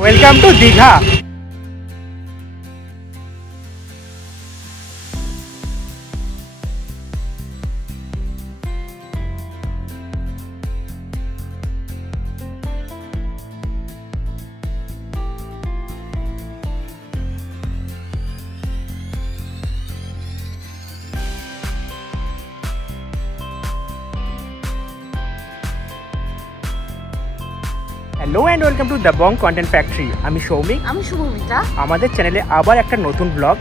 Welcome to Digha. Hello and welcome to the Bong content factory. আমি সৌমিক। আমি শুভমিতা। আমাদের চ্যানেলে আবার একটা নতুন ব্লগ।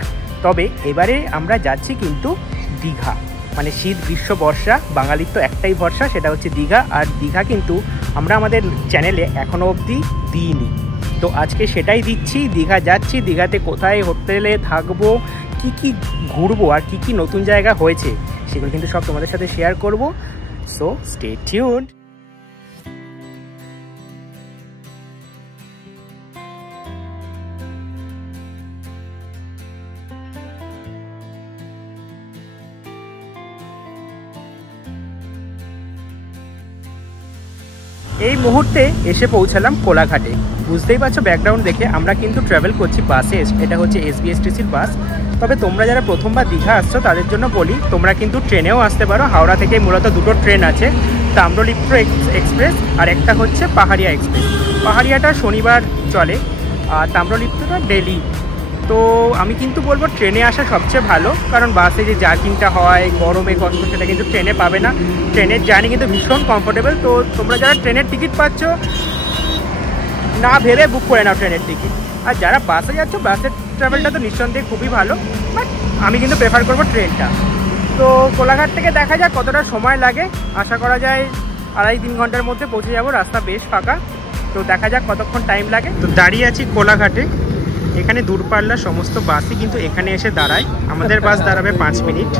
তবে এবারে আমরা যাচ্ছি কিন্তু দীঘা, মানে শীত গ্রীষ্ম বর্ষা, বাঙালির তো একটাই ভরসা, সেটা হচ্ছে দীঘা। আর দীঘা কিন্তু আমরা আমাদের চ্যানেলে এখনও অবধি দিইনি, তো আজকে সেটাই দিচ্ছি। দীঘা যাচ্ছি, দীঘাতে কোথায় হোটেলে থাকবো, কি ঘুরবো, আর কি নতুন জায়গা হয়েছে সেগুলো কিন্তু সব তোমাদের সাথে শেয়ার করব। So stay tuned. এই মুহূর্তে এসে পৌঁছালাম কোলাঘাটে। বুঝতেই পারছো ব্যাকগ্রাউন্ড দেখে, আমরা কিন্তু ট্রাভেল করছি বাসে। এটা হচ্ছে এসবিএসটিসির বাস। তবে তোমরা যারা প্রথমবার দীঘা আসছো তাদের জন্য বলি, তোমরা কিন্তু ট্রেনেও আসতে পারো। হাওড়া থেকে মূলত দুটো ট্রেন আছে, তাম্রলিপ্ত এক্সপ্রেস আর একটা হচ্ছে পাহাড়িয়া এক্সপ্রেস। পাহাড়িয়াটা শনিবার চলে আর তাম্রলিপ্তটা ডেলি। তো আমি কিন্তু বলবো ট্রেনে আসা সবচেয়ে ভালো, কারণ বাসে যে জার্কিংটা হয়, গরমে কষ্ট, সেটা কিন্তু ট্রেনে পাবে না। ট্রেনের জার্নি কিন্তু ভীষণ কমফোর্টেবল। তো তোমরা যারা ট্রেনের টিকিট পাচ্ছ, না ভেবে বুক করে নাও ট্রেনের টিকিট। আর যারা বাসে যাচ্ছ, বাসের ট্রাভেলটা তো নিঃসন্দেহে খুবই ভালো, বাট আমি কিন্তু প্রেফার করবো ট্রেনটা। তো কোলাঘাট থেকে দেখা যাক কতটা সময় লাগে। আশা করা যায় 2.5-3 ঘন্টার মধ্যে পৌঁছে যাবো। রাস্তা বেশ ফাঁকা, তো দেখা যাক কতক্ষণ টাইম লাগে। তো দাঁড়িয়ে আছি কোলাঘাটে। এখানে দূরপাল্লার সমস্ত বাসই কিন্তু এখানে এসে দাঁড়ায়। আমাদের বাস দাঁড়াবে 5 মিনিট।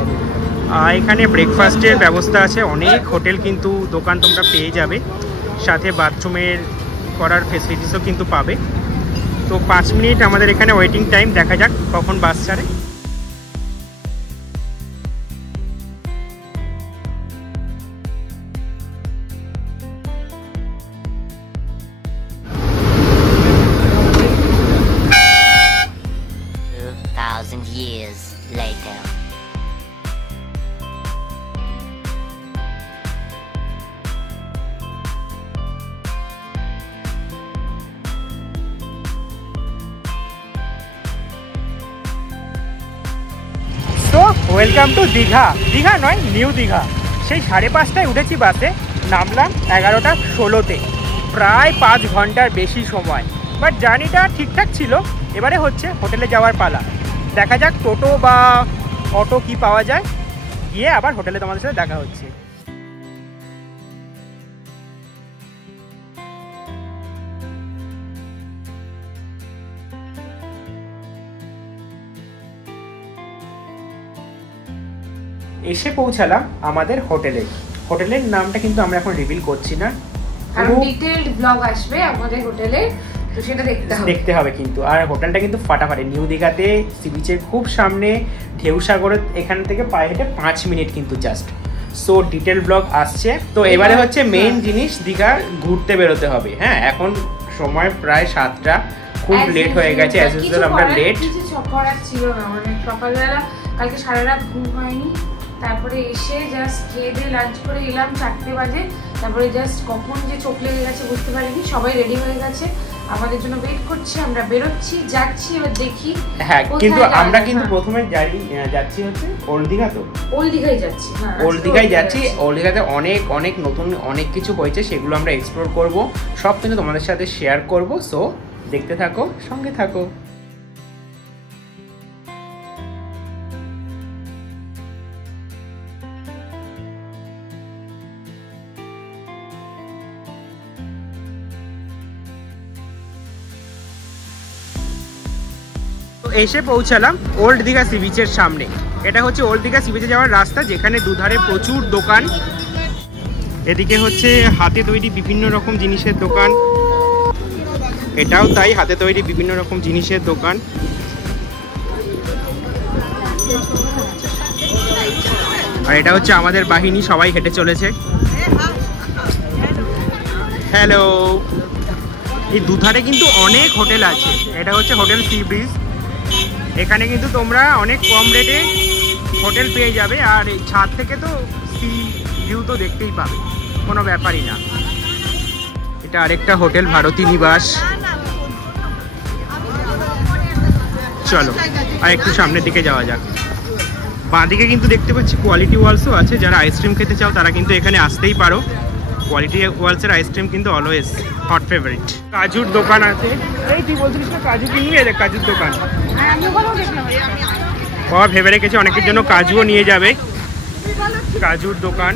এখানে ব্রেকফাস্টের ব্যবস্থা আছে, অনেক হোটেল কিন্তু দোকান তোমরা পেয়ে যাবে, সাথে বাথরুমের করার ফেসিলিটিসও কিন্তু পাবে। তো 5 মিনিট আমাদের এখানে ওয়েটিং টাইম। দেখা যাক কখন বাস ছাড়ে। Years later. So welcome to Digha. Digha নয়, নিউ দীঘা। সেই 5:30টায় উঠেছি বাসে, নামলাম 11:16-তে। প্রায় 5 ঘন্টার বেশি সময়, বাট জার্নিটা ঠিকঠাক ছিল। এবারে হচ্ছে হোটেলে যাওয়ার পালা। দেখা যাক টোটো বা অটো কি পাওয়া যায়, গিয়ে আবার হোটেলে তোমাদের সাথে দেখা হচ্ছে। এসে পৌঁছালাম আমাদের হোটেলে। হোটেলের নামটা কিন্তু আমরা এখন রিভিল করছি না, কারণ ডিটেইলড ব্লগ আসবে আমাদের হোটেলে, তো সেটা দেখতে হবে কিন্তু। আর হোটেলটা কিন্তু ফাটাফাটি, নিউ দীঘাতে সি বিচের খুব সামনে, ঢেউসাগরের এখান থেকে পায়ে হেঁটে 5 মিনিট কিন্তু জাস্ট। সো ডিটেল ব্লগ আসছে। তো এবারে হচ্ছে মেইন জিনিস, দীঘা ঘুরতে বেরোতে হবে। হ্যাঁ, এখন সময় প্রায় 7টা, খুব লেট হয়ে গেছে। অ্যাজ ইউজুয়াল আমরা লেট। কিছু করার ছিল না, মানে সকালবেলা কালকে সারা রাত ঘুম হয়নি, তারপরে এসে জাস্ট খেয়ে দিয়ে লাঞ্চ করে এলাম 4টে বাজে। তারপরে জাস্ট কখন যে চোখ লেগে গেছে বুঝতে পারিনি। সবাই রেডি হয়ে গেছে, আমাদের জন্য ওয়েট করছে। আমরা বেরোচ্ছি, যাচ্ছি, এবার দেখি। হ্যাঁ, কিন্তু আমরা কিন্তু প্রথমে যাচ্ছি হচ্ছে ওল্ড দীঘা। তো ওল্ড দীঘায় যাচ্ছি। হ্যাঁ, ওল্ড দীঘায় যাচ্ছি। ওল্ড দীঘাতে অনেক নতুন অনেক কিছু হয়েছে, সেগুলো আমরা এক্সপ্লোর করব, সব কিন্তু তোমাদের সাথে শেয়ার করব। সো দেখতে থাকো, সঙ্গে থাকো। এসে পৌঁছালাম ওল্ড দীঘা সি বিচের সামনে। এটা হচ্ছে ওল্ড দীঘা সি বিচে যাওয়ার রাস্তা, যেখানে দুধারে প্রচুর দোকান। এদিকে হচ্ছে হাতে তৈরি বিভিন্ন রকম জিনিসের দোকান, এটাও তাই, হাতে তৈরি বিভিন্ন রকম জিনিসের দোকান। আর এটা হচ্ছে আমাদের বাহিনী, সবাই হেঁটে চলেছে। হ্যালো। এই দুধারে কিন্তু অনেক হোটেল আছে। এটা হচ্ছে হোটেল সি ব্রিজ। এখানে কিন্তু তোমরা অনেক কম রেটে হোটেল পেয়ে যাবে, আর এই ছাদ থেকে তো সি ভিউ তো দেখতেই পাবে, কোনো ব্যাপারই না। এটা আরেকটা হোটেল ভারতী নিবাস। চলো আর একটু সামনের দিকে যাওয়া যাক। বাঁদিকে কিন্তু দেখতে পাচ্ছি কোয়ালিটি ওয়ালসও আছে। যারা আইসক্রিম খেতে চাও তারা কিন্তু এখানে আসতেই পারো। কোয়ালিটি ওয়ালসের আইসক্রিম কিন্তু অলওয়েজ হট ফেভারিট। কাজুর দোকান আছে। এই তুই বলছিস না কাজু কিনবি? দেখ কাজুর দোকান। বাবা ভেবে রেখেছে অনেকের জন্য কাজুও নিয়ে যাবে। কাজুর দোকান।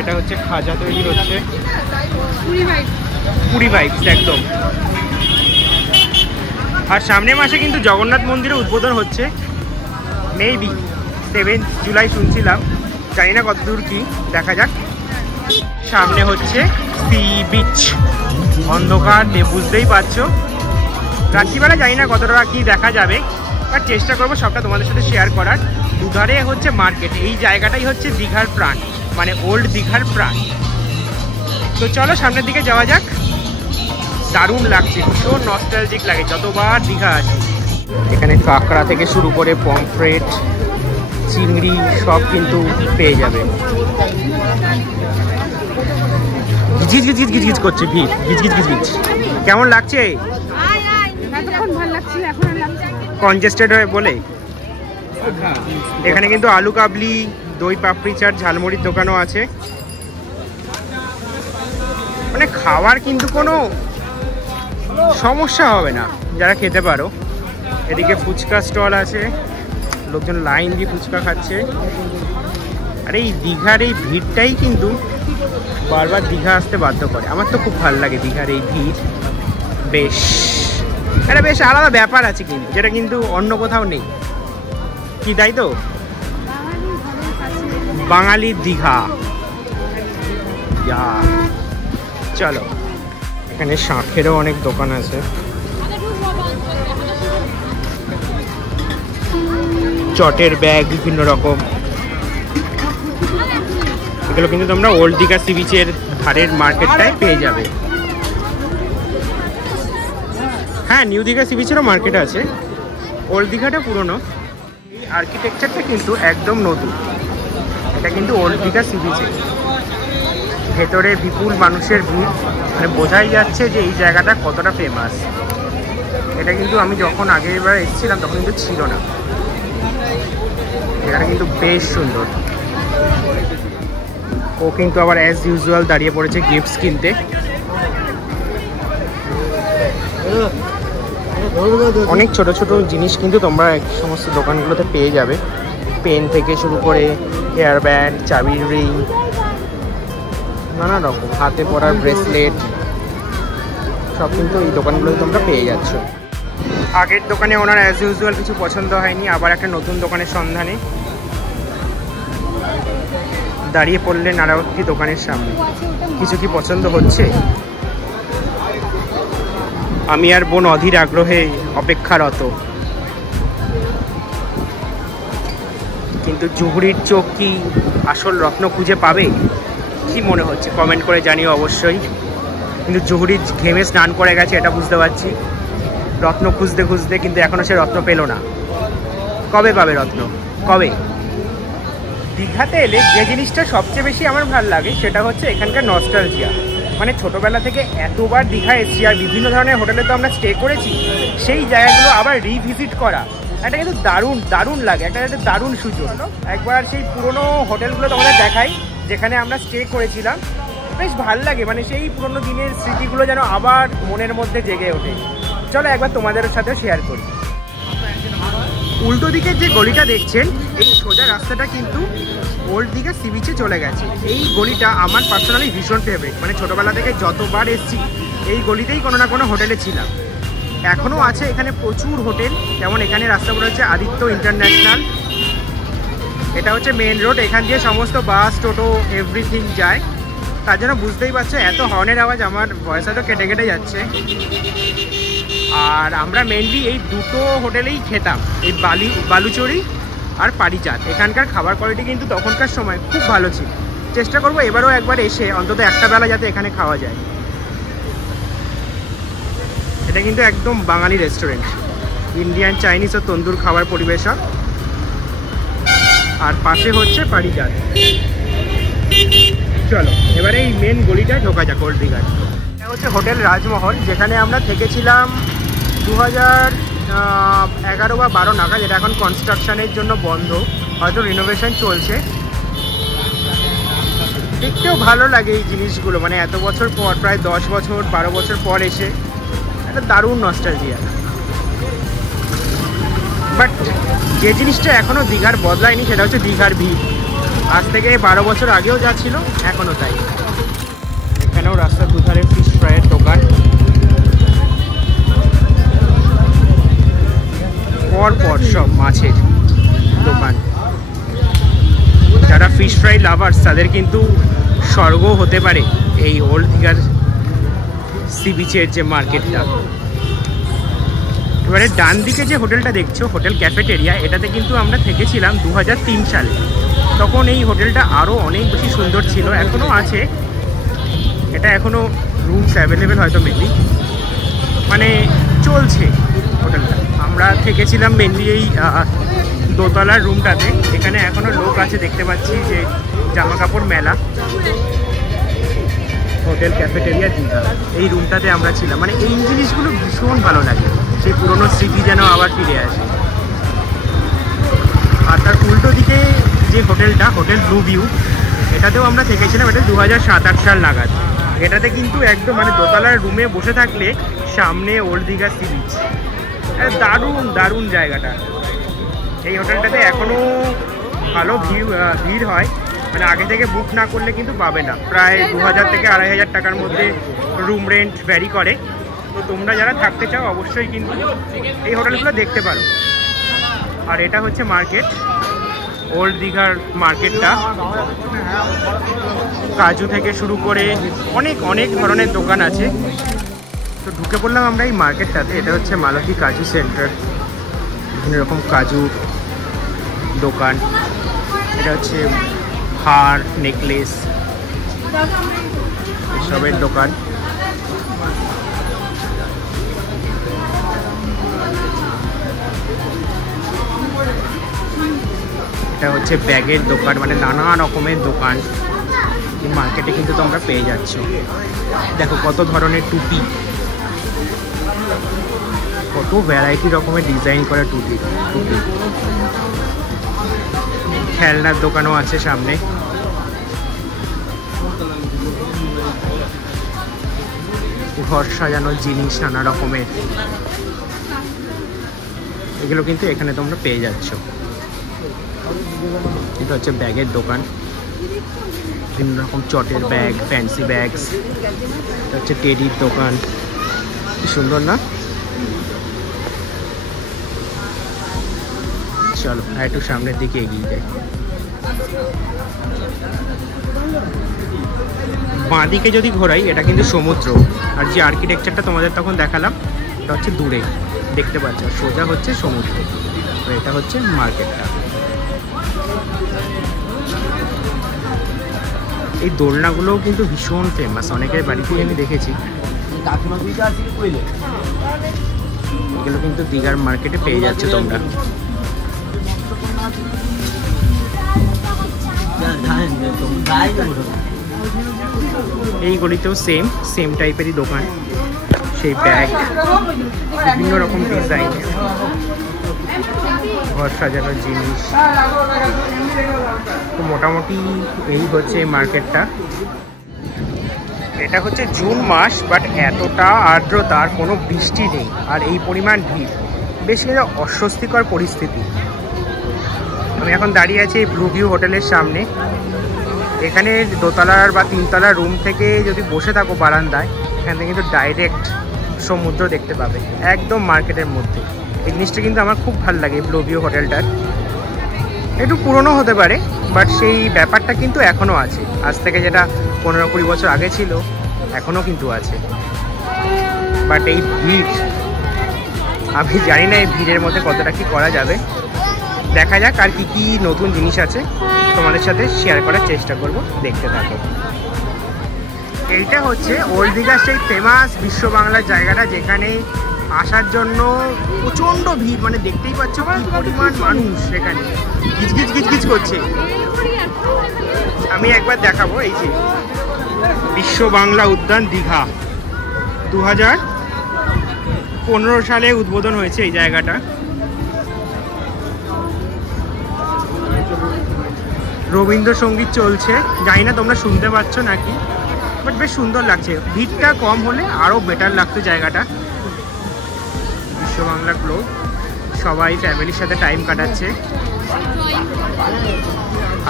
এটা হচ্ছে খাজা তৈরি হচ্ছে, পুরি ভাইবস একদম। আর সামনের মাসে কিন্তু জগন্নাথ মন্দিরের উদ্বোধন হচ্ছে, মেবি 7 জুলাই শুনছিলাম, জানি না কত দূর কি, দেখা যাক। সামনে হচ্ছে সি বিচ। অন্ধকার বুঝতেই পারছো, রাত্রিবেলা জানি না কতটা কি দেখা যাবে, বাট চেষ্টা করবো সবটা তোমাদের সাথে শেয়ার করার। দুধারে হচ্ছে মার্কেট। এই জায়গাটাই হচ্ছে দীঘার প্রাণ, মানে ওল্ড দীঘার প্রাণ। তো চলো সামনের দিকে যাওয়া যাক। দারুণ লাগছে, ভীষণ নস্টালজিক লাগে যতবার দীঘা আছে। এখানে কাঁকড়া থেকে শুরু করে পমফ্রেট, চিংড়ি সব কিন্তু পেয়ে যাবে। গিজ গিজ গিজ গিজ করছে ভিড়, গিজ গিজ গিজ গিজ। কেমন লাগছে? কনজেস্টেড হয়ে বলে। এখানে কিন্তু আলু কাবলি, দই পাপড়ি চাট, ঝালমুড়ির দোকানও আছে। মানে খাওয়ার কিন্তু কোনো সমস্যা হবে না যারা খেতে পারো। এদিকে ফুচকা স্টল আছে, লোকজন লাইন দিয়ে ফুচকা খাচ্ছে। আর এই দীঘার এই ভিড়টাই কিন্তু বারবার দীঘা আসতে বাধ্য করে। আমার তো খুব ভালো লাগে দীঘার এই ভিড়। বেশ একটা বেশ আলাদা ব্যাপার আছে কিন্তু, যেটা কিন্তু অন্য কোথাও নেই, কি তাই তো? বাঙালির দীঘা। চলো, এখানে শাঁখেরও অনেক দোকান আছে। চটের ব্যাগ বিভিন্ন রকম, এগুলো কিন্তু তোমরা ওল্ড দীঘা সি বিচের ধারের মার্কেটটায় পেয়ে যাবে। হ্যাঁ, নিউ দীঘা সি বিচেরও মার্কেট আছে। ওল্ড দীঘাটা পুরনো। এই আর্কিটেকচারটা কিন্তু একদম নতুন। এটা কিন্তু ওল্ড দীঘা সি বিচে। ভেতরে বিপুল মানুষের ভিড়, মানে বোঝাই যাচ্ছে যে এই জায়গাটা কতটা ফেমাস। এটা কিন্তু আমি যখন আগেরবার এসেছিলাম তখন কিন্তু ছিল না। এটা কিন্তু বেশ সুন্দর। ও কিন্তু আবার অ্যাজ ইউজুয়াল দাঁড়িয়ে পড়েছে গিফটস কিনতে। অনেক ছোট ছোট জিনিস কিন্তু তোমরা সমস্ত দোকানগুলোতে পেয়ে যাবে। পেন থেকে শুরু করে হেয়ার ব্যান্ড, চাবির রিং, নানা রকম হাতে পরার ব্রেসলেট, সব কিন্তু এই দোকানগুলোতে তোমরা পেয়ে যাচ্ছ। আগের দোকানে ওনার অ্যাজ ইউজুয়াল কিছু পছন্দ হয়নি, আবার একটা নতুন দোকানের সন্ধানে দাঁড়িয়ে পড়লেন নানাবতী দোকানের সামনে। কিছু কি পছন্দ হচ্ছে? আমি আর বোন অধীর আগ্রহে অপেক্ষারত। কিন্তু জুহুরির চোখ কি আসল রত্ন খুঁজে পাবে? কি মনে হচ্ছে কমেন্ট করে জানিও অবশ্যই। কিন্তু জুহুরি ঘেমে স্নান করে গেছে, এটা বুঝতে পারছি, রত্ন খুঁজতে খুঁজতে, কিন্তু এখনো সে রত্ন পেল না। কবে পাবে রত্ন? কবে? দীঘাতে এলে যে জিনিসটা সবচেয়ে বেশি আমার ভালো লাগে সেটা হচ্ছে এখানকার নস্টালজিয়া। মানে ছোটোবেলা থেকে এতবার দীঘা এসেছি আর বিভিন্ন ধরনের হোটেলে তো আমরা স্টে করেছি, সেই জায়গাগুলো আবার রিভিজিট করা এটা কিন্তু দারুণ দারুণ লাগে। একটা দারুণ সুযোগ। একবার সেই পুরনো হোটেলগুলো তোমাদের দেখাই যেখানে আমরা স্টে করেছিলাম। বেশ ভালো লাগে, মানে সেই পুরনো দিনের স্মৃতিগুলো যেন আবার মনের মধ্যে জেগে ওঠে। চলো একবার তোমাদের সাথে শেয়ার করি। উল্টো দিকের যে গলিটা দেখছেন, এই সোজা রাস্তাটা কিন্তু ওল্ড দীঘা সি বিচে চলে গেছে। এই গলিটা আমার পার্সোনালি ভীষণ ফেভারিট। মানে ছোটোবেলা থেকে যতবার এসেছি এই গলিতেই কোনো না কোনো হোটেলে ছিলাম। এখনও আছে এখানে প্রচুর হোটেল। যেমন এখানে রাস্তাগুলো হচ্ছে আদিত্য ইন্টারন্যাশনাল। এটা হচ্ছে মেন রোড, এখান দিয়ে সমস্ত বাস, টোটো, এভরিথিং যায়। তার জন্য বুঝতেই পারছো এত হর্নের আওয়াজ, আমার ভয়েস হয়তো কেটে কেটে যাচ্ছে। আর আমরা মেনলি এই দুটো হোটেলেই খেতাম, এই বালুচরি আর পারিজাত। এখানকার খাবার কোয়ালিটি কিন্তু তখনকার সময় খুব ভালো ছিল। চেষ্টা করবো এবারও একবার এসে অন্তত একটা বেলা যাতে এখানে খাওয়া যায়। এটা কিন্তু একদম বাঙালি রেস্টুরেন্ট, ইন্ডিয়ান, চাইনিজ ও তন্দুর খাবার পরিবেশক। আর পাশে হচ্ছে পারিজাত। চলো এবারে এই মেন গলিটা ঢোকা যাক ওল্ড দীঘার। এটা হচ্ছে হোটেল রাজমহল, যেখানে আমরা থেকেছিলাম 2011 বা 12 নাগাদ। এটা এখন কনস্ট্রাকশনের জন্য বন্ধ, হয়তো রিনোভেশন চলছে। দেখতেও ভালো লাগে এই জিনিসগুলো, মানে এত বছর পর, প্রায় 10 বছর 12 বছর পর এসে একটা দারুণ নস্টালজিয়া। বাট যে জিনিসটা এখনও দীঘার বদলায়নি সেটা হচ্ছে দীঘার ভিড়। আজ থেকে 12 বছর আগেও যা ছিল এখনও তাই। এখানেও রাস্তার দুধারে ফিশ ফ্রাইয়ের দোকান, পর সব মাছের দোকান। যারা ফিশ ফ্রাই লাভার্স তাদের কিন্তু স্বর্গ হতে পারে এই ওল্ড দীঘার সি বিচের যে মার্কেটটা। এবারে ডান দিকে যে হোটেলটা দেখছো, হোটেল ক্যাফেটেরিয়া, এটাতে কিন্তু আমরা থেকেছিলাম 2003 সালে। তখন এই হোটেলটা আরও অনেক বেশি সুন্দর ছিল, এখনও আছে। এটা এখনও রুমস অ্যাভেলেবেল হয়তো মেনলি, মানে চলছে হোটেলটা। আমরা থেকেছিলাম মেনলি এই দোতলার রুমটাতে। এখানে এখনও লোক আছে, দেখতে পাচ্ছি যে জামা কাপড় মেলা। হোটেল ক্যাফেটেরিয়া দীঘা, এই রুমটাতে আমরা ছিলাম। মানে এই জিনিসগুলো ভীষণ ভালো লাগে, সেই পুরোনো স্মৃতি যেন আবার ফিরে আসে। আর তার উল্টো দিকে যে হোটেলটা, হোটেল ব্লু ভিউ, এটাতেও আমরা থেকেছিলাম। এটা 2007-8 সাল নাগাদ। এটাতে কিন্তু একদম মানে দোতলার রুমে বসে থাকলে সামনে ওল্ড দীঘা সি বিচ। দারুণ দারুণ জায়গাটা। এই হোটেলটাতে এখনও ভালো ভিড় হয়, মানে আগে থেকে বুক না করলে কিন্তু পাবে না। প্রায় 2000 থেকে 2500 টাকার মধ্যে রুম রেন্ট ভ্যারি করে। তো তোমরা যারা থাকতে চাও অবশ্যই কিন্তু এই হোটেলগুলো দেখতে পারো। আর এটা হচ্ছে মার্কেট, ওল্ড দীঘার মার্কেটটা। কাজু থেকে শুরু করে অনেক অনেক ধরনের দোকান আছে। তো ঢুকে পড়লাম আমরা এই মার্কেটটাতে। এটা হচ্ছে মালতী কাজু সেন্টার, বিভিন্ন রকম কাজু দোকান। এটা হচ্ছে হার, নেকলেস, এসবের দোকান। এটা হচ্ছে ব্যাগের দোকান, মানে নানা রকমের দোকান এই মার্কেটে কিন্তু তোমরা পেয়ে যাচ্ছ। দেখো কত ধরনের টুপি, কত ভ্যারাইটি রকমের ডিজাইন করা টুপি। খেলনার দোকানও আছে সামনে। ঘর সাজানোর জিনিস নানা রকমের, এগুলো কিন্তু এখানে তোমরা পেয়ে যাচ্ছ। এটা হচ্ছে ব্যাগের দোকান, বিভিন্ন রকম চটের ব্যাগ, ফ্যান্সি ব্যাগস। এটা হচ্ছে টেডির দোকান, কি সুন্দর না? চলো একটু সামনের দিকে এগিয়ে যাই। বাঁ দিকে যদি ঘোরাই, এটা কিন্তু সমুদ্র। আর যে আর্কিটেকচারটা তোমাদের তখন দেখালাম, এটা হচ্ছে দূরে দেখতে পাচ্ছ, সোজা হচ্ছে সমুদ্র। আর এটা হচ্ছে মার্কেটটা। এই দোলনাগুলোও কিন্তু ভীষণ ফেমাস, অনেকের বাড়িতেই আমি দেখেছি। এগুলো কিন্তু দীঘার মার্কেটে পেয়ে যাচ্ছে তোমরা। এই গলিতেও সেম টাইপেরই দোকান, সেই ব্যাগ, বিভিন্ন রকম ডিজাইন, ঘর সাজানোর জিনিস। তো মোটামুটি এই হচ্ছে মার্কেটটা। এটা হচ্ছে জুন মাস, বাট এতটা আর্দ্রতা, আর কোনো বৃষ্টি নেই, আর এই পরিমাণ ভিড়, বেশ একটা অস্বস্তিকর পরিস্থিতি। আমি এখন দাঁড়িয়ে আছি এই ব্লু ভিউ হোটেলের সামনে। এখানে দোতলার বা তিনতলার রুম থেকে যদি বসে থাকো বারান্দায়, এখান থেকে কিন্তু ডাইরেক্ট সমুদ্র দেখতে পাবে, একদম মার্কেটের মধ্যে। এই জিনিসটা কিন্তু আমার খুব ভালো লাগে ব্লু ভিউ হোটেলটার। একটু পুরনো হতে পারে, বাট সেই ব্যাপারটা কিন্তু এখনও আছে। আজ থেকে যেটা 15-20 বছর আগে ছিল, এখনও কিন্তু আছে। বাট এই ভিড়, আমি জানি না এই ভিড়ের মধ্যে কতটা কি করা যাবে। দেখা যাক আর কি কি নতুন জিনিস আছে। তোমাদের সাথে শেয়ার করার চেষ্টা করব, দেখতে থাকো। এইটা হচ্ছে ওল্ড দীঘার সেই ফেমাস বিশ্ব বাংলার জায়গাটা, যেখানে আসার জন্য প্রচণ্ড ভিড়, মানে দেখতেই পাচ্ছ কি পরিমাণ মানুষ এখানে গিজগিজ গিজগিজ করছে। আমি একবার দেখাবো, এই যে বিশ্ব বাংলা উদ্যান দীঘা 2015 সালে উদ্বোধন হয়েছে এই জায়গাটা। রবীন্দ্রসঙ্গীত চলছে, জানি না তোমরা শুনতে পাচ্ছ নাকি, বাট বেশ সুন্দর লাগছে। ভিড়টা কম হলে আরও বেটার লাগতো জায়গাটা। বিশ্ব বাংলা ক্লাব, সবাই ফ্যামিলির সাথে টাইম কাটাচ্ছে।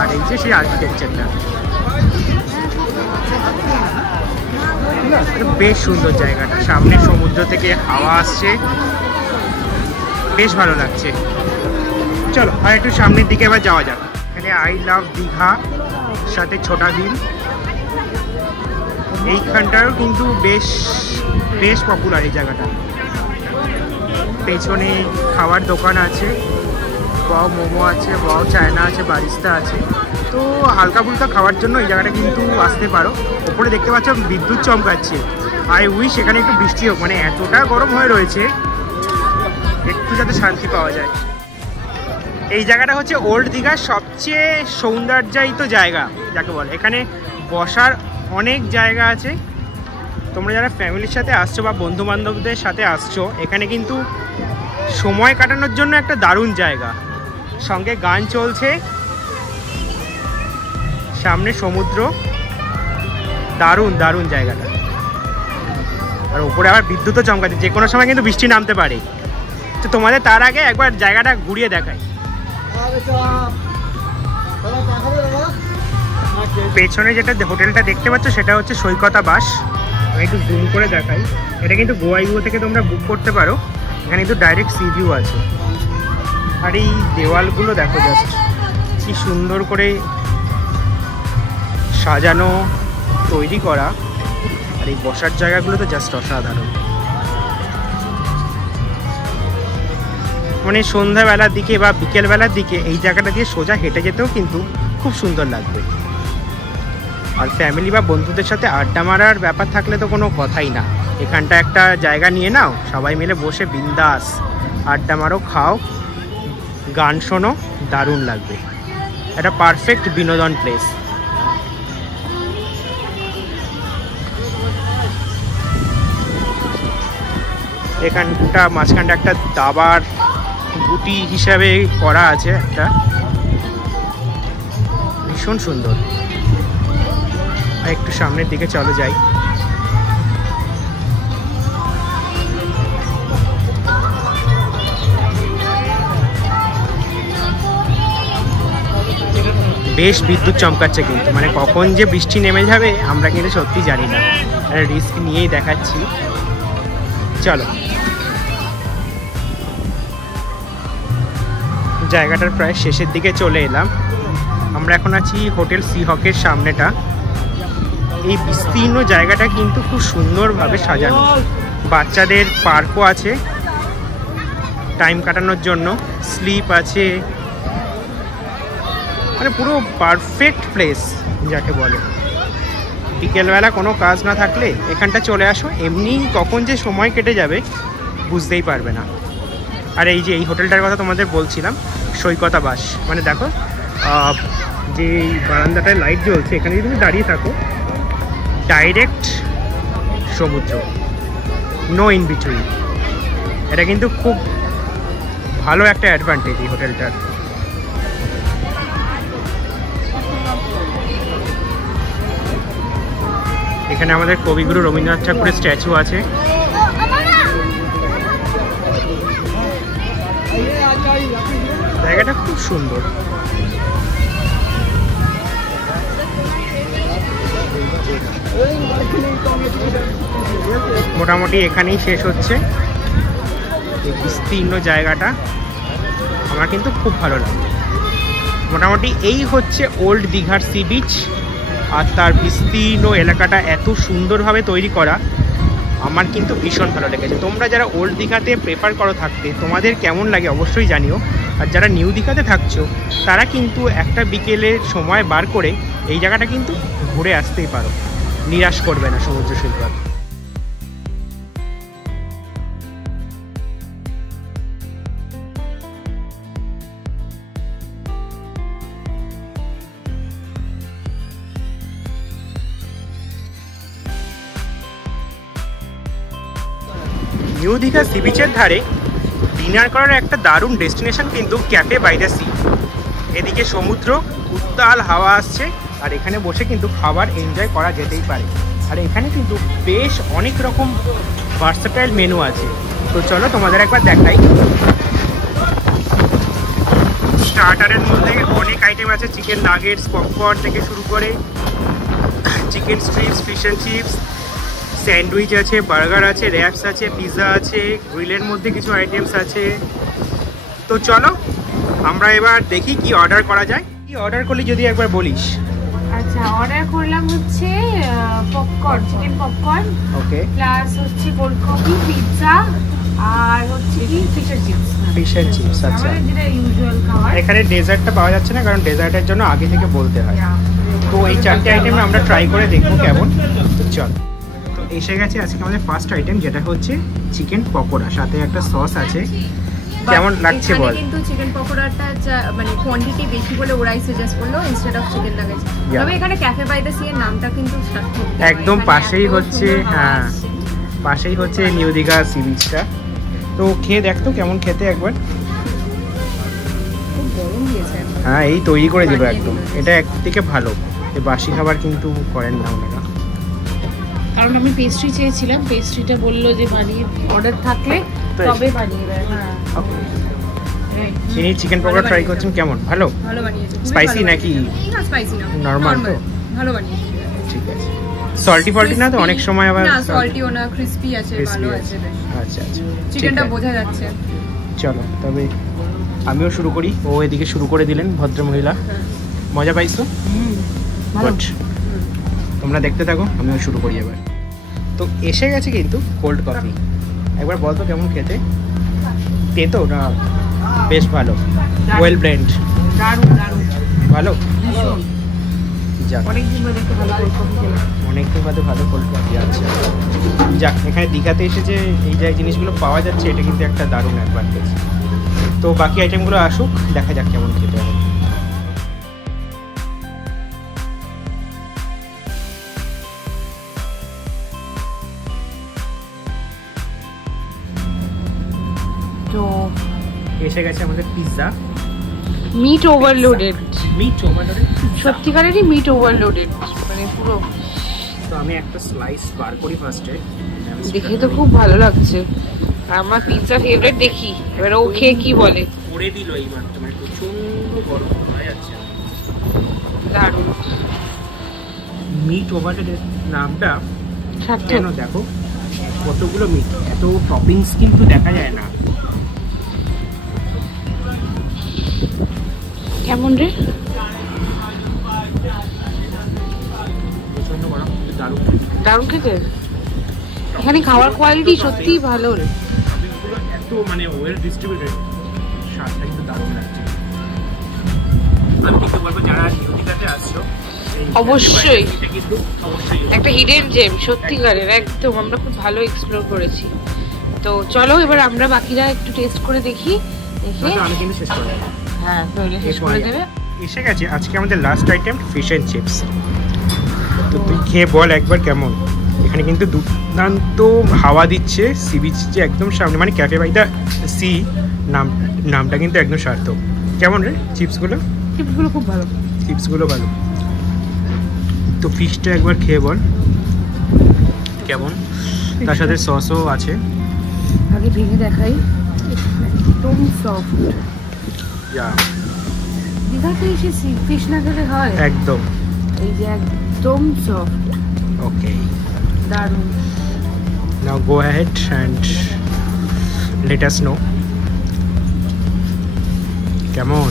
আর এই যে সেই আর্কিটেকচারটা বেশ সুন্দর জায়গাটা, সামনে সমুদ্র থেকে হাওয়া আসছে, বেশ ভালো লাগছে। চলো আর একটু সামনের দিকে এবার যাওয়া যাক। এখানে আই লাভ দীঘা সাথে ছোটা ভীম, এইখানটাও কিন্তু বেশ বেশ পপুলার এই জায়গাটা। পেছনে খাবার দোকান আছে, বাও মোমো আছে, বাও চায়না আছে, বারিস্তা আছে। তো হালকা ফুলকা খাওয়ার জন্য এই জায়গাটা কিন্তু আসতে পারো। ওপরে দেখতে পাচ্ছ বিদ্যুৎ চমকাচ্ছে। আই উইশ এখানে একটু বৃষ্টি হোক, মানে এতটা গরম হয়ে রয়েছে, একটু যাতে শান্তি পাওয়া যায়। এই জায়গাটা হচ্ছে ওল্ড দীঘার সবচেয়ে সৌন্দর্যায়িত জায়গা যাকে বলে। এখানে বসার অনেক জায়গা আছে। তোমরা যারা ফ্যামিলির সাথে আসছো বা বন্ধু বান্ধবদের সাথে আসছো, এখানে কিন্তু সময় কাটানোর জন্য একটা দারুণ জায়গা। সঙ্গে গান চলছে, সামনে সমুদ্র, দারুণ দারুণ জায়গাটা। আর উপরে আবার বিদ্যুৎও চমকাচ্ছে, যে কোনো সময় কিন্তু বৃষ্টি নামতে পারে। তো তোমাদের তার আগে একবার জায়গাটা ঘুরিয়ে দেখাই। পেছনে যেটা হোটেলটা দেখতে পাচ্ছ সেটা হচ্ছে সৈকতাবাস। আমি একটু জুম করে দেখাই। এটা কিন্তু গোয়া ইউ থেকে তোমরা বুক করতে পারো। এখানে কিন্তু ডাইরেক্ট সি ভিউ আছে। আর এই দেওয়ালগুলো দেখো জাস্ট কি সুন্দর করে সাজানো, তৈরি করা। আর এই বসার জায়গাগুলো তো জাস্ট অসাধারণ। মানে সন্ধ্যাবেলার দিকে বা বিকেলবেলার দিকে এই জায়গাটা দিয়ে সোজা হেঁটে যেতেও কিন্তু খুব সুন্দর লাগবে। আর ফ্যামিলি বা বন্ধুদের সাথে আড্ডা মারার ব্যাপার থাকলে তো কোনো কথাই না। এখানটা একটা জায়গা নিয়ে নাও, সবাই মিলে বসে বিন্দাস আড্ডা মারো, খাও, গান শোনো, দারুণ লাগবে। একটা পারফেক্ট বিনোদন প্লেস। এখানটা মাঝখানটা একটা দাবার গুটি হিসাবে করা আছে, একটা ভীষণ সুন্দর। আর একটু সামনের দিকে চলো যাই। বেশ বিদ্যুৎ চমকাচ্ছে কিন্তু, মানে কখন যে বৃষ্টি নেমে যাবে আমরা কিন্তু সত্যি জানি না। রিস্ক নিয়েই দেখাচ্ছি। চলো, জায়গাটার প্রায় শেষের দিকে চলে এলাম। আমরা এখন আছি হোটেল সি হকের সামনেটা। এই বিস্তীর্ণ জায়গাটা কিন্তু খুব সুন্দরভাবে সাজানো। বাচ্চাদের পার্কও আছে টাইম কাটানোর জন্য, স্লিপ আছে, মানে পুরো পারফেক্ট প্লেস যাকে বলে। বিকেলবেলা কোনো কাজ না থাকলে এখানটা চলে আসো, এমনি কখন যে সময় কেটে যাবে বুঝতেই পারবে না। আর এই যে এই হোটেলটার কথা তোমাদের বলছিলাম, সৈকতাবাস, মানে দেখো যে বারান্দাটায় লাইট জ্বলছে, এখানে যদি তুমি দাঁড়িয়ে থাকো ডাইরেক্ট সমুদ্র, নো ইন বিটুইন। এটা কিন্তু খুব ভালো একটা অ্যাডভান্টেজ এই হোটেলটার। এখানে আমাদের কবিগুরু রবীন্দ্রনাথ ঠাকুরের স্ট্যাচু আছে। জায়গাটা খুব সুন্দর। মোটামুটি এখানেই শেষ হচ্ছে এই বিস্তীর্ণ জায়গাটা। আমার কিন্তু খুব ভালো লাগে। মোটামুটি এই হচ্ছে ওল্ড দীঘার সি বিচ। আর তার বিস্তীর্ণ এলাকাটা এত সুন্দরভাবে তৈরি করা, আমার কিন্তু ভীষণ ভালো লেগেছে। তোমরা যারা ওল্ড দীঘাতে প্রেফার করো থাকতে, তোমাদের কেমন লাগে অবশ্যই জানিও। আর যারা নিউ দীঘাতে থাকছো তারা কিন্তু একটা বিকেলের সময় বার করে এই জায়গাটা কিন্তু ঘুরে আসতেই পারো, নিরাশ করবে না সমুদ্র সৈকত। নিউ দীঘা সি বিচের ধারে ডিনার করার একটা দারুণ ডেস্টিনেশন কিন্তু ক্যাফে বাই দ্য সি। এদিকে সমুদ্র, উত্তাল হাওয়া আসছে, আর এখানে বসে কিন্তু খাবার এনজয় করা যেতেই পারে। আর এখানে কিন্তু বেশ অনেক রকম ভার্সেটাইল মেনু আছে। তো চলো তোমাদের একবার দেখাই। স্টার্টারের মধ্যে অনেক আইটেম আছে, চিকেন নাগেটস, পপকর্ন থেকে শুরু করে chicken strips, fish and chips, sandwich আছে, বার্গার আছে, র্যাপস আছে, পিৎজা আছে, গ্রিলের মধ্যে কিছু আইটেমস আছে। তো চলো আমরা এবার দেখি কি অর্ডার করা যায়। কি অর্ডার করলি যদি একবার বলিস। আচ্ছা, অর্ডার করলাম হচ্ছে popcorn, chicken popcorn, okay, plus হচ্ছে কোল্ড কফি, পিৎজা, আর হচ্ছে কি fish and chips. Fish and chips, আচ্ছা, আমাদের যেটা ইউজুয়াল খাবার। এখানে ডেজার্টটা পাওয়া যাচ্ছে না, কারণ ডেজার্টের জন্য আগে থেকে বলতে হয়। তো এই চারটে আইটেম আমরা ট্রাই করে দেখবো কেমন। তো চল, তো এসে গেছে আজকে আমাদের ফার্স্ট আইটেম, যেটা হচ্ছে চিকেন পকোড়া, সাথে একটা সস আছে। কেমন লাগছে বল? কিন্তু চিকেন পকোড়াটা মানে কোয়ান্টিটি বেশি বলে ওরাই সাজেস্ট করলো ইনস্টেড অফ চিকেন নাগেটস। তবে এখানে ক্যাফে বাই দ্য সি এর নামটা কিন্তু সার্থক, একদম পাশেই হচ্ছে, হ্যাঁ পাশেই হচ্ছে নিউ দীঘা সি বিচটা। তো খেয়ে দেখ তো কেমন খেতে একবার। হ্যাঁ এই তৈরি করে দেবো একদম, এটা একদিকে ভালো, এই বাসি খাবার কিন্তু করেন না ওনারা। কারণ আমি পেস্ট্রি চেয়েছিলাম, পেস্ট্রিটা বললো যে বানিয়ে অর্ডার থাকলে তবে বানিয়ে দেয়। হ্যাঁ, চিনি চিকেন পকোড়া ট্রাই করছেন, কেমন? ভালো, ভালো বানিয়েছে। স্পাইসি নাকি? না স্পাইসি না, নরমাল তো, ভালো বানিয়েছে। ঠিক আছে। সল্টি ফল্টি না তো? অনেক সময় আবার না সল্টিও না, ক্রিসপি আছে, ভালো আছে। আচ্ছা আচ্ছা, চিকেনটা বোঝা যাচ্ছে। চলো তবে আমিও শুরু করি। ও এদিকে শুরু করে দিলেন ভদ্রমহিলা। মজা পাইছো? গুড, তোমরা দেখতে থাকো, আমিও শুরু করি এবার। তো এসে গেছে কিন্তু কোল্ড কফি। একবার বল তো কেমন খেতে? তেতো না বেশ ভালো? ওয়েল ব্লেন্ড, দারুণ দারুণ ভালো। যাক, অনেকদিন বাদে একটা ভালো কোল্ড কফি খেলাম। অনেকদিন বাদে ভালো কোল্ড কফি। আচ্ছা যাক, এখানে দীঘাতে এসে যে এই যে জিনিসগুলো পাওয়া যাচ্ছে, এটা কিন্তু একটা দারুণ অ্যাডভান্টেজ। তো বাকি আইটেমগুলো আসুক, দেখা যাক কেমন খেতে হবে। তো এসে গেছে আমাদের pizza, meat overloaded, meat overloaded, সত্যিকারেরই মিট ওভারলোডেড, মানে পুরো। তো আমি একটা স্লাইস বার করি ফার্স্টে, দেখে তো খুব ভালো লাগছে। আর আমার পিৎজা ফেভারিট, দেখি এবার ও খেয়ে কি বলে। করে দিল এইবার, তোমার প্রচন্ড গরম হয়ে যাচ্ছে। দারুণ। মিট ওভারলোডেড নামটা সার্থক। কেন দেখো, কতগুলো মিট, এত টপিংস কিন্তু দেখা যায় না। কেমন রে? প্রচন্ড গরম, দারুণ দারুণ খেতে। এখানে খাওয়ার কোয়ালিটি সত্যিই ভালো রে, এত মানে ওয়েল ডিস্ট্রিবিউটেড, স্বাদটা কিন্তু দারুণ লাগছে। আমি কিন্তু বলবো যারা নিউ দীঘাতে আসছো অবশ্যই কিন্তু অবশ্যই একটা হিডেন জেম, সত্যিকারের একদম। আমরা খুব ভালো এক্সপ্লোর করেছি। তো চলো এবার আমরা বাকিরা একটু টেস্ট করে দেখি, দেখে আমি কিন্তু শেষ করে দেবো। হ্যাঁ তাহলে শেষ করে দেবে। এসে গেছে আজকে আমাদের last item, fish and chips. তো তুই খেয়ে বল একবার কেমন। এখানে কিন্তু দুর্দান্ত হাওয়া দিচ্ছে, সি বিচ যে একদম সামনে, মানে ক্যাফে বাই দ্য সি নামটা কিন্তু একদম সার্থক। কেমন রে চিপসগুলো? চিপসগুলো খুব ভালো, চিপসগুলো ভালো। তো ফিশটা একবার খেয়ে বল কেমন, তার সাথে সসও আছে। আগে ভেঙে দেখাই, একদম সফট। দীঘাতে এসে ফিশ না খেলে হয়? একদম, এই যে একদম সফট। ওকে, দারুণ। Now go ahead and let us know কেমন।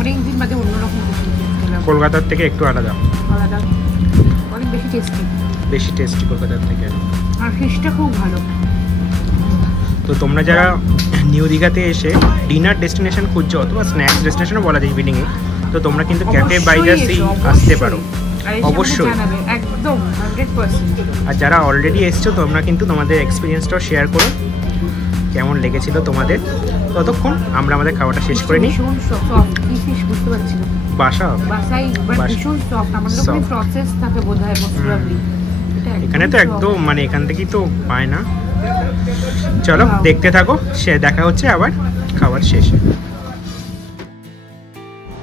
অনেকদিন বাদে অন্যরকম কিছু খেলাম, কলকাতার থেকে একটু আলাদা, আলাদা, অনেক বেশি টেস্টি, বেশি টেস্টি কলকাতার থেকে। আর ফিশটা খুব ভালো। তো তো তোমরা যারা নিউ দীঘাতে এসে ডিনার ডেস্টিনেশন খুঁজছো অথবা স্ন্যাক্স ডেস্টিনেশনও বলা যায় ইভিনিংয়ে, তো তোমরা কিন্তু ক্যাফে বাই দ্য সি আসতে পারো অবশ্যই একদম 100%। আর যারা অলরেডি এসছো তোমরা কিন্তু তোমাদের এক্সপিরিয়েন্সটাও শেয়ার করো, কেমন লেগেছিল তোমাদের। ততক্ষণ আমরা আমাদের খাওয়াটা শেষ করে নিই। বুঝতে পারছি না বাসা বাসাই ভীষণ সফট, আমাদের কোনো প্রসেস থাকে বোধহয় প্রবলি। এখানে তো একদম মানে এখান থেকেই তো পায় না। চলো দেখতে থাকো, সে দেখা হচ্ছে আবার খাবার শেষে।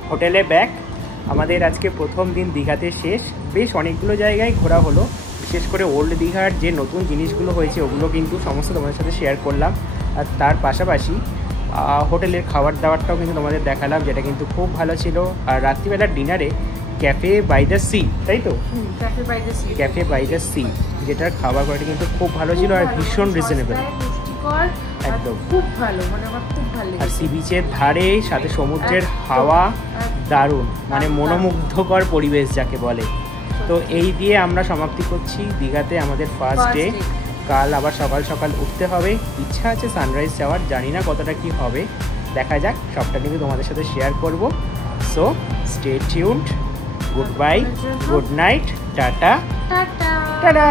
হোটেলে ব্যাক, আমাদের আজকে প্রথম দিন দীঘাতে শেষ। বেশ অনেকগুলো জায়গায় ঘোরা হলো, বিশেষ করে ওল্ড দীঘার যে নতুন জিনিসগুলো হয়েছে ওগুলো কিন্তু সমস্ত তোমাদের সাথে শেয়ার করলাম। আর তার পাশাপাশি হোটেলের খাবার দাবারটাও কিন্তু তোমাদের দেখালাম, যেটা কিন্তু খুব ভালো ছিল। আর রাত্রিবেলার ডিনারে ক্যাফে বাই দ্য সি, তাই তো ক্যাফে বাই দ্য সি, যেটার খাবার কোয়ালিটি কিন্তু খুব ভালো ছিল আর ভীষণ রিজনেবল, একদম খুব ভালো, মানে আমার খুব ভালো। আর সি বিচের ধারে সাথে সমুদ্রের হাওয়া দারুণ, মানে মনোমুগ্ধকর পরিবেশ যাকে বলে। তো এই দিয়ে আমরা সমাপ্তি করছি দীঘাতে আমাদের ফার্স্ট ডে। কাল আবার সকাল সকাল উঠতে হবে, ইচ্ছা আছে সানরাইজ যাওয়ার, জানি না কতটা কি হবে, দেখা যাক, সবটা কিন্তু তোমাদের সাথে শেয়ার করব। So stay tuned, good bye, good night, tata tata.